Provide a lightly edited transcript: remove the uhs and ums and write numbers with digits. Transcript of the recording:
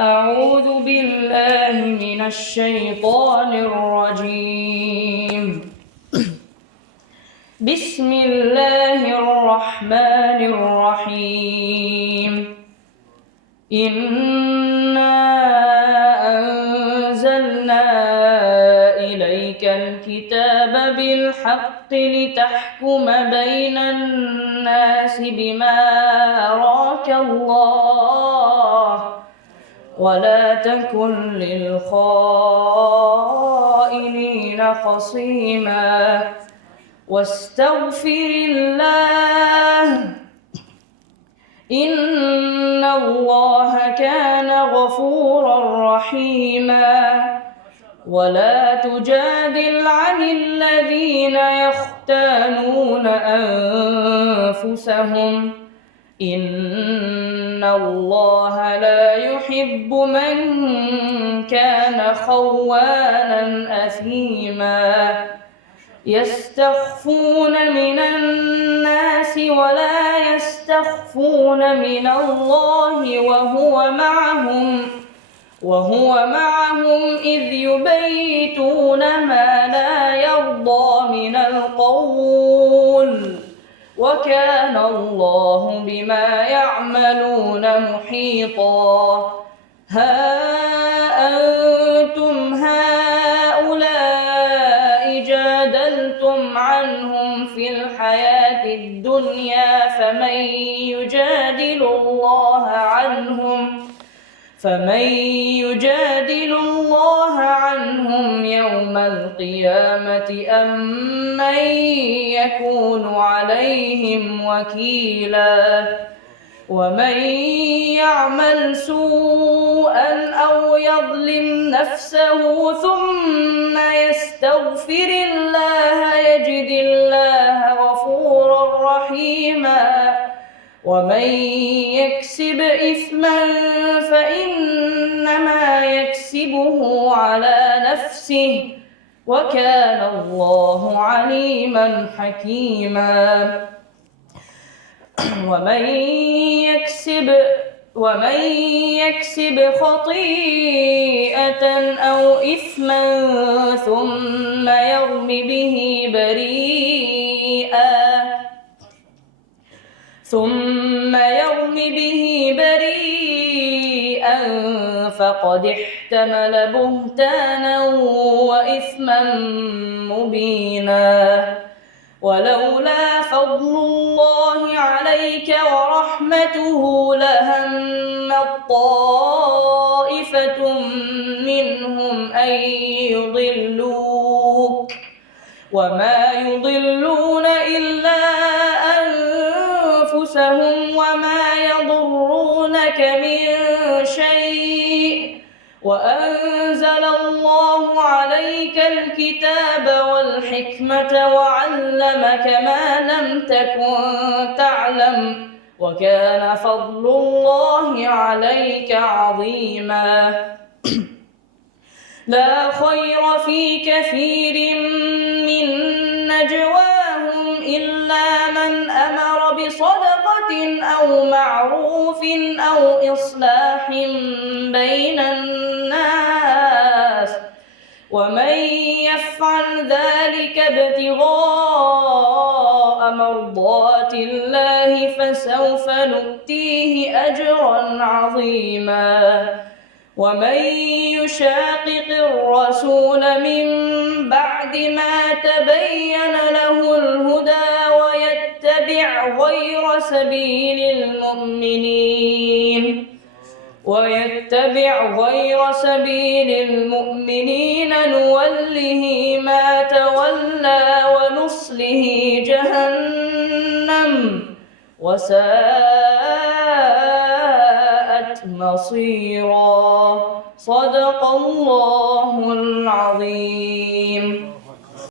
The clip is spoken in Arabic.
أعوذ بالله من الشيطان الرجيم. بسم الله الرحمن الرحيم. إنا أنزلنا إليك الكتاب بالحق لتحكم بين الناس بما أراك الله ولا تكن للخائنين خصيما واستغفر الله إن الله كان غفورا رحيما. ولا تجادل عن الذين يختانون أنفسهم إن الله لا يحب من كان خوانا أثيما. يستخفون من الناس ولا يستخفون من الله وهو معهم إذ يبيتون ما لا يرضى من القول وكان الله بما يعملون محيطا. ها أنتم هؤلاء جادلتم عنهم في الحياة الدنيا فمن يجادل الله عنهم يوم القيامة أم من يكون عليهم وكيلا. ومن يعمل سوءا أو يظلم نفسه ثم يستغفر الله يجد الله غفورا رحيما. ومن يكسب إثما فإنما يكسبه على نفسه وكان الله عليما حكيما. ومن يكسب خطيئة أو إثما ثم يرم به بريئا فقد احتمل بهتانا وإثما مبينا. ولولا فضل الله عليك ورحمته لهمت طائفة منهم أن يضلوك وما يضلون إلا أنفسهم وما يضرونك من شيء وأنزل الله عليك الكتاب والحكمة وعلمك ما لم تكن تعلم وكان فضل الله عليك عظيما. لا خير في كثير من نجواهم إلا من أمر بصدقة أو معروف أو إصلاح بين الناس ومن يفعل ذلك ابتغاء مرضات الله فسوف نؤتيه أجرا عظيما. ومن يشاقق الرسول من بعد ما تبين له الهدى ويتبع غير سبيل المؤمنين نوله ما تولى ونصله جهنم وساءت مصيرا. صدق الله العظيم.